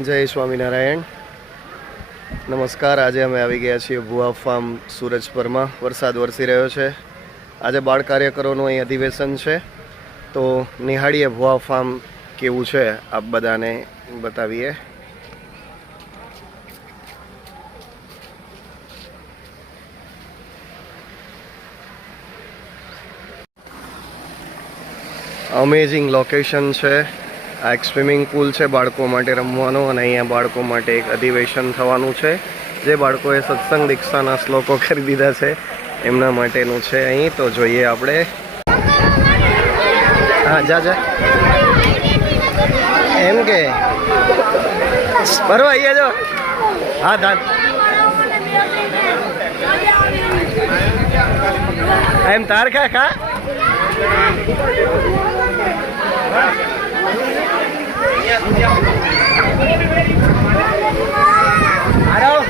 જય સ્વામિનારાયણ. નમસ્કાર, આજે અમે આવી ગયા છીએ ભુવા ફાર્મ સુરજપરમાં વરસાદ વરસી રહ્યો છે. આજે બાળ કાર્યકરોનું અહીં અધિવેશન છે. તો નિહાળીએ ભુવા ફાર્મ કેવું છે આપ બધાને બતાવીએ. અમેઝિંગ લોકેશન છે. આ એક સ્વિમિંગ પુલ છે બાળકો માટે રમવાનો અને અહીંયા બાળકો માટે એક અધિવેશન થવાનું છે. જે બાળકોએ સત્સંગ દીક્ષાના શ્લોકો કરી દીધા છે, એમના માટેનું છે અહીં. તો જોઈએ આપણે. હા, જા જા. એમ કે? બરો અહીંયા જો. હા ધા એમ તાર ખા ખા? હાલો.